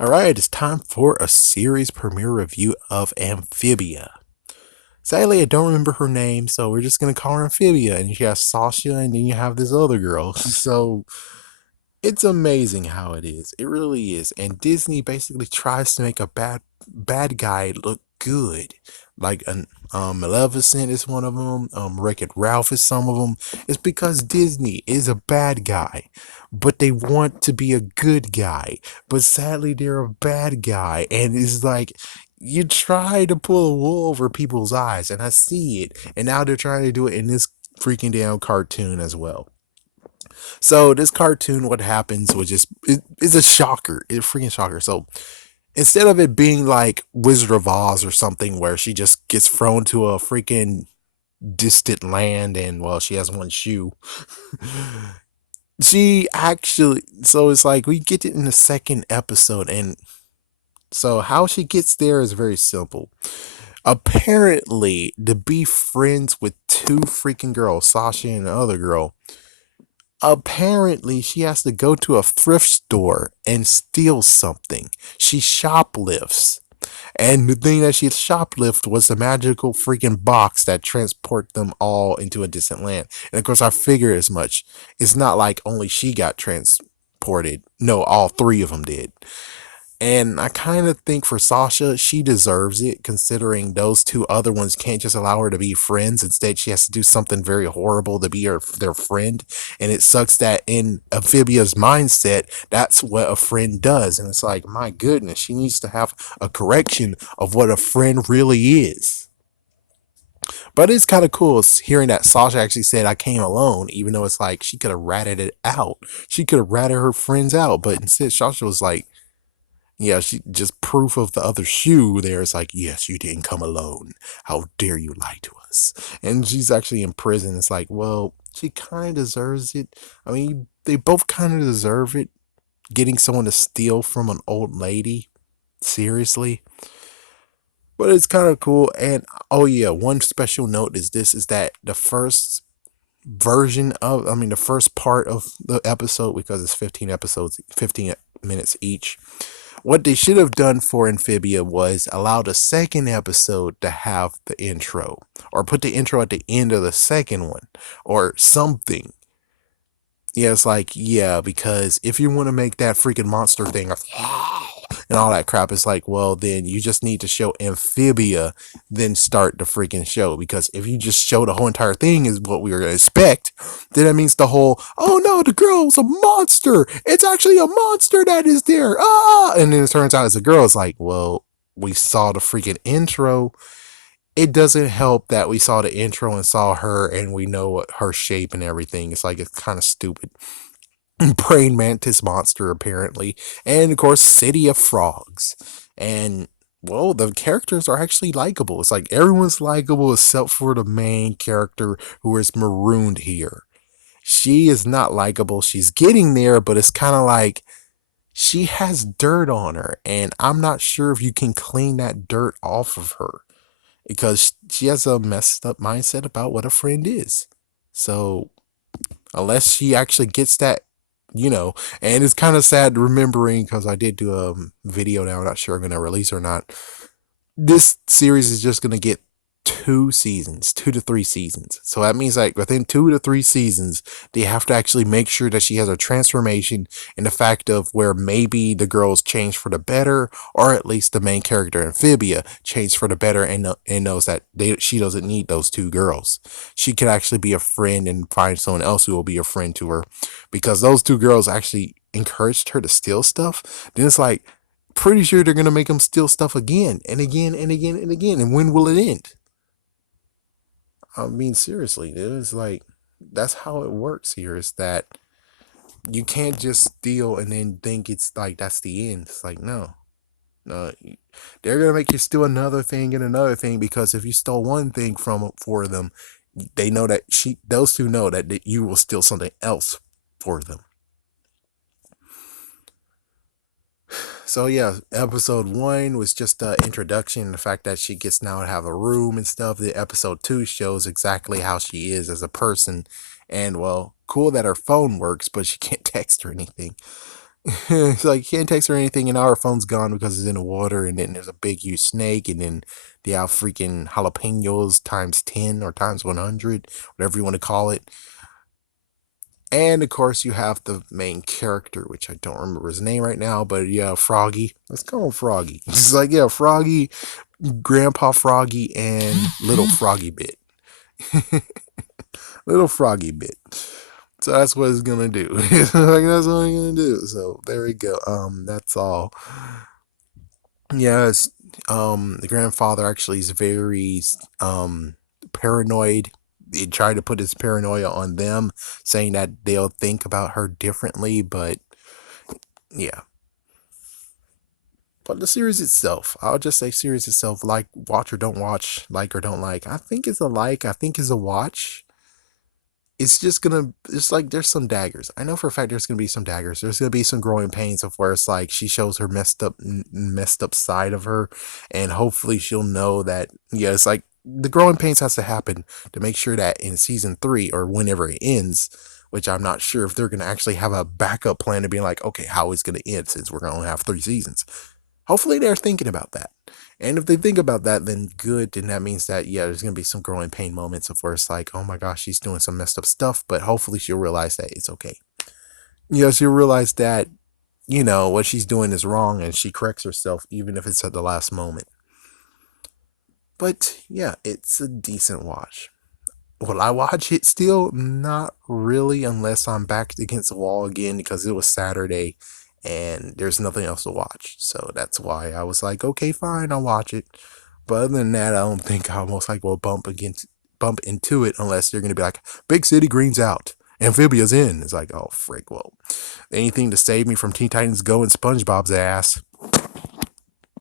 All right, it's time for a series premiere review of Amphibia. Sadly, I don't remember her name, so we're just gonna call her Amphibia. And you have Sasha, and then you have this other girl. So it's amazing how it is. It really is. And Disney basically tries to make a bad guy look good. Like an Maleficent is one of them. Wreck-It Ralph is some of them. It's because Disney is a bad guy, but they want to be a good guy. But sadly, they're a bad guy, and it's like you try to pull a wool over people's eyes, and I see it. And now they're trying to do it in this freaking damn cartoon as well. So this cartoon, what happens was it's a shocker. It's a freaking shocker. So instead of it being like Wizard of Oz or something where she just gets thrown to a freaking distant land and well she has one shoe. She actually so it's like we get it in the second episode, and so how she gets there is very simple. Apparently, to be friends with two freaking girls, Sasha and the other girl, apparently she has to go to a thrift store and steal something. She shoplifts. And the thing that she shoplifted was the magical freaking box that transport them all into a distant land. And of course, I figure as much. It's not like only she got transported. No, all three of them did. And I kind of think for Sasha, she deserves it, considering those two other ones can't just allow her to be friends. Instead, she has to do something very horrible to be their friend. And it sucks that in Amphibia's mindset, that's what a friend does. And it's like, my goodness, she needs to have a correction of what a friend really is. But it's kind of cool hearing that Sasha actually said, I came alone, even though it's like she could have ratted it out. She could have ratted her friends out. But instead, Sasha was like, yeah, she just proof of the other shoe there. It's like, yes, you didn't come alone. How dare you lie to us? And she's actually in prison. It's like, well, she kind of deserves it. I mean, they both kind of deserve it. Getting someone to steal from an old lady, seriously. But it's kind of cool. And oh yeah, one special note is this: is that the first version of, I mean, the first part of the episode, because it's 15 episodes, 15 minutes each. What they should have done for Amphibia was allow the second episode to have the intro, or put the intro at the end of the second one, or something. Yeah, it's like, yeah, because if you want to make that freaking monster thing and all that crap, it's like, well, then you just need to show Amphibia, then start the freaking show. Because if you just show the whole entire thing is what we were going to expect, then that means the whole, oh no, the girl's a monster. It's actually a monster that is there. Ah! And then it turns out it's a girl. It's like, well, we saw the freaking intro. It doesn't help that we saw the intro and saw her and we know her shape and everything. It's like, it's kind of stupid. Praying mantis monster, apparently. And of course, City of Frogs. And well, the characters are actually likable. It's like everyone's likable except for the main character who is marooned here. She is not likable. She's getting there, but it's kind of like she has dirt on her. And I'm not sure if you can clean that dirt off of her because she has a messed up mindset about what a friend is. So unless she actually gets that, and it's kind of sad remembering because I did do a video now. I'm not sure I'm going to release or not. This series is just going to get 2 seasons, 2 to 3 seasons. So that means like within 2 to 3 seasons, they have to actually make sure that she has a transformation in the fact of where maybe the girls change for the better, or at least the main character Amphibia changed for the better and knows that she doesn't need those two girls. She can actually be a friend and find someone else who will be a friend to her because those two girls actually encouraged her to steal stuff. Then it's like, pretty sure they're gonna make them steal stuff again and again and again and again. And when will it end? I mean, seriously, dude, it's like that's how it works here. Is that you can't just steal and then think it's like that's the end. It's like no, no, they're gonna make you steal another thing and another thing because if you stole one thing from for them, they know that those two know that you will steal something else for them. So yeah, episode 1 was just the introduction, the fact that she gets now to have a room and stuff. The episode 2 shows exactly how she is as a person, and well, cool that her phone works, but she can't text or anything. It's like can't text her anything, and now her phone's gone because it's in the water, and then there's a big huge snake, and then they have freaking jalapenos times 10 or times 100, whatever you want to call it. And of course, you have the main character, which I don't remember his name right now, but yeah, Froggy. Let's call him Froggy. It's like, yeah, Froggy, Grandpa Froggy, and Little Froggy Bit. Little Froggy Bit. So that's what it's gonna do. Like that's what I'm gonna do. So there we go. That's all. Yes. The grandfather actually is very paranoid. He tried to put his paranoia on them, saying that they'll think about her differently. But yeah. But the series itself, I'll just say series itself, like watch or don't watch, like or don't like. I think it's a like. I think it's a watch. It's just gonna, it's like there's some daggers. I know for a fact there's gonna be some daggers. There's gonna be some growing pains of where it's like she shows her messed up side of her, and hopefully she'll know that, yeah, it's like the growing pains has to happen to make sure that in season 3 or whenever it ends, which I'm not sure if they're gonna actually have a backup plan to be like, okay, how it's gonna end since we're gonna only have 3 seasons. Hopefully they're thinking about that. And if they think about that, then good. Then that means that, yeah, there's going to be some growing pain moments of where it's like, oh my gosh, she's doing some messed up stuff. But hopefully she'll realize that it's okay. You know, she'll realize that, you know, what she's doing is wrong and she corrects herself, even if it's at the last moment. But yeah, it's a decent watch. Will I watch it still? Not really, unless I'm back against the wall again because it was Saturday and there's nothing else to watch. So that's why I was like, okay, fine, I'll watch it. But other than that, I don't think I'll most likely will bump into it unless they're gonna be like, Big City Green's out, Amphibia's in. It's like, oh frick, well, anything to save me from Teen Titans Go and SpongeBob's ass.